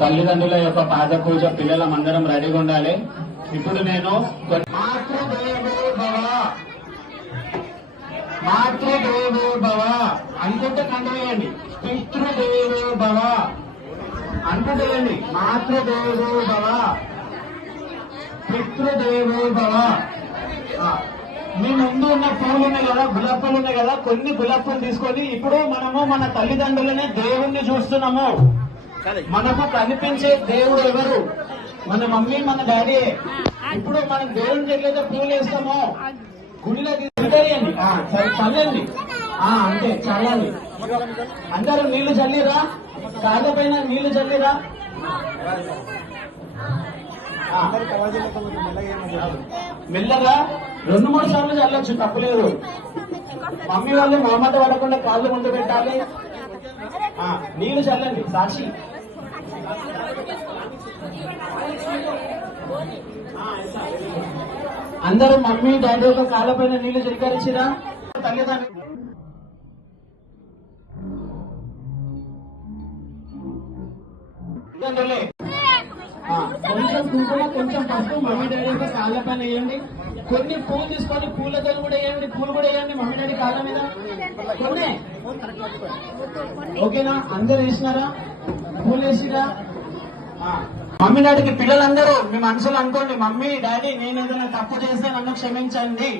తల్లిదండ్రుల యొక్క పాద పూజ పిల్లలం అందరం రెడీగా ఉండాలి. ఇప్పుడు నేను మాతృదేవో భవ అనుకుంటే కంటవేయండి. పితృదేవో భవ అనుకుంటేయండి. మాతృదేవో భవ, పితృదేవో భవ. మీ ముందు ఉన్న పూలు ఉన్నాయి కదా, గులాబ్ పూలు ఉన్నాయి కదా, కొన్ని గులాబ్ పూలు తీసుకొని ఇప్పుడు మనము మన తల్లిదండ్రులనే దేవుణ్ణి చూస్తున్నాము. మనకు కనిపించే దేవుడు ఎవరు? మన మమ్మీ, మన డాడీ. ఇప్పుడు మనం దేవుడికి ఎట్లయితే పూలు వేస్తామో గుడిలో తీసుకెళ్ళండి, చల్లండి. అంటే చల్లండి. అందరూ నీళ్లు చల్లిరా, కాళ్ళ పైన నీళ్లు చల్లిరా. మెల్లగా 2-3 సార్లు చల్లొచ్చు, తప్పులేదు. మమ్మీ వాళ్ళు మొహమ్మత పడకుండా కాళ్ళు ముందు పెట్టాలి. నీళ్లు చల్లండి సాక్షి. అందరూ మమ్మీ డాడీ యొక్క కాళ్ళ పైన నీళ్లు చిలకరించిరా. తల్లిదండ్రులు కొంచెం కుంకుమ, కొంచెం పసుపు మమ్మీ డాడీ యొక్క కాళ్ళ పైన వేయండి. కొన్ని పూలు తీసుకొని పూలతో కూడా వేయండి, పూలు కూడా వేయండి మమ్మీ డాడీ కాళ్ళ మీద. కొన్ని ఓకేనా? అందరు వేసినారా? పూలు వేసిరా? మమ్మీ డాడీకి పిల్లలందరూ మీ మనసులో అనుకోండి, మమ్మీ డాడీ నేను ఏదైనా తప్పు చేస్తే నన్ను క్షమించండి.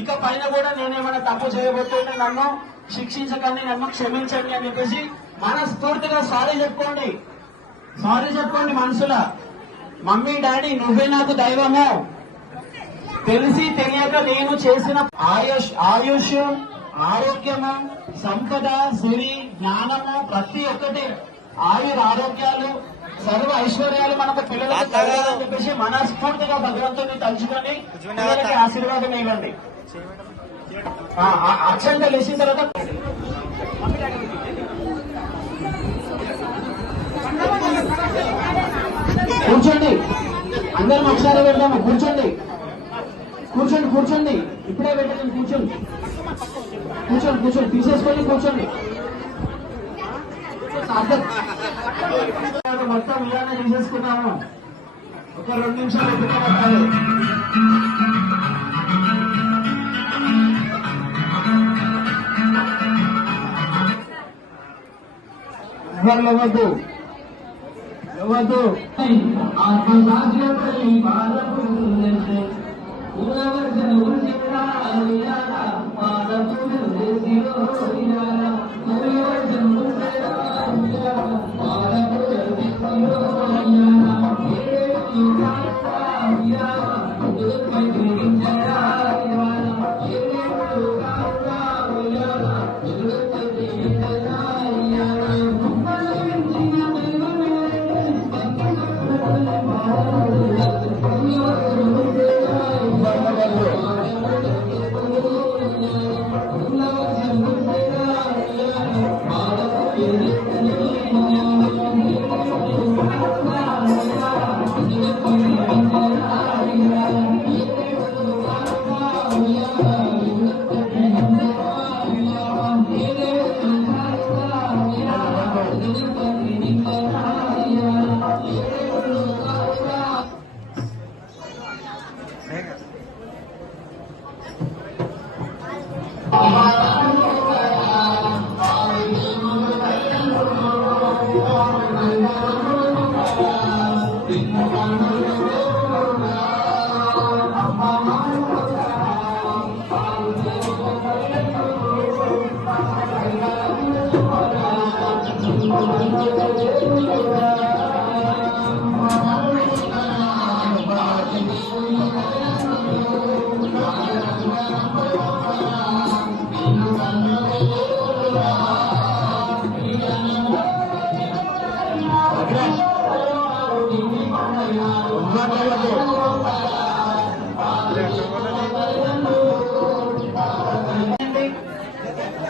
ఇక పైన కూడా నేనేమైనా తప్పు చేయబోతుంటే నన్ను శిక్షించకండి, నన్ను క్షమించండి అని చెప్పేసి మనస్ఫూర్తిగా సారీ చెప్పుకోండి. సారీ చెప్పుకోండి మనసులో. మమ్మీ డాడీ నువ్వే నాకు దైవము. తెలిసి తెలియక నేను చేసిన ఆయుష్, ఆరోగ్యము, సంపద, సిరి, జ్ఞానము ప్రతి ఒక్కటి, ఆరోగ్యాలు, సర్వ ఐశ్వర్యాలు మనకు పిల్లలకు కలగాలని చెప్పేసి మనస్ఫూర్తిగా భగవంతుని తలుచుకొని పిల్లలకి ఆశీర్వాదం ఇవ్వండి. అక్షంతలు వేసిన తర్వాత కూర్చోండి. అందరం ఒకసారి పెడదాము. కూర్చోండి, కూర్చోండి, కూర్చోండి. ఇప్పుడే పెట్టండి. కూర్చోండి, కూర్చోండి, కూర్చోండి. తీసేసుకొని కూర్చోండి. మొత్తం ఇలానే తీసేసుకున్నాము. ఒక 2 నిమిషాలు ఎదుర్కోవాలి. ఎవరు ఎవరు ఆత్మసాక్షి బాలపురుషులంటే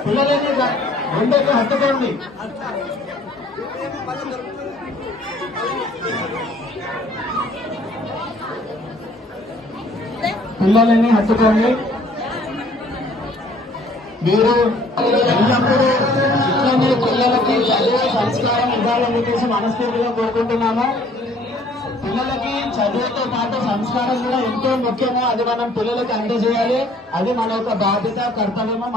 పిల్లలని రెండేళ్ళు హత్తుకోండి. పిల్లలని హత్తుకోండి. మీరు ఎల్లప్పుడూ ఇట్లనే పిల్లలకి సంస్కారం ఇవ్వాలని చెప్పేసి మనస్ఫూర్తిగా కోరుకుంటున్నాము. పిల్లలకి చదువుతో పాటు సంస్కారం కూడా ఎంతో ముఖ్యమో అది మనం పిల్లలకి అందజేయాలి. అది మన యొక్క బాధ్యత, కర్తవ్యమో.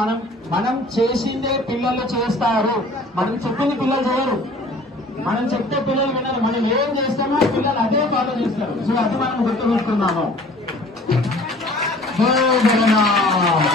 మనం చేసిందే పిల్లలు చేస్తారు. మనం చెప్పింది పిల్లలు చేయరు. మనం చెప్తే పిల్లలు వినరు. మనం ఏం చేస్తామో పిల్లలు అదే ఫాలో చేస్తారు. సో అది మనం గుర్తుపెట్టుకున్నాము. జై జగన్నాథ్.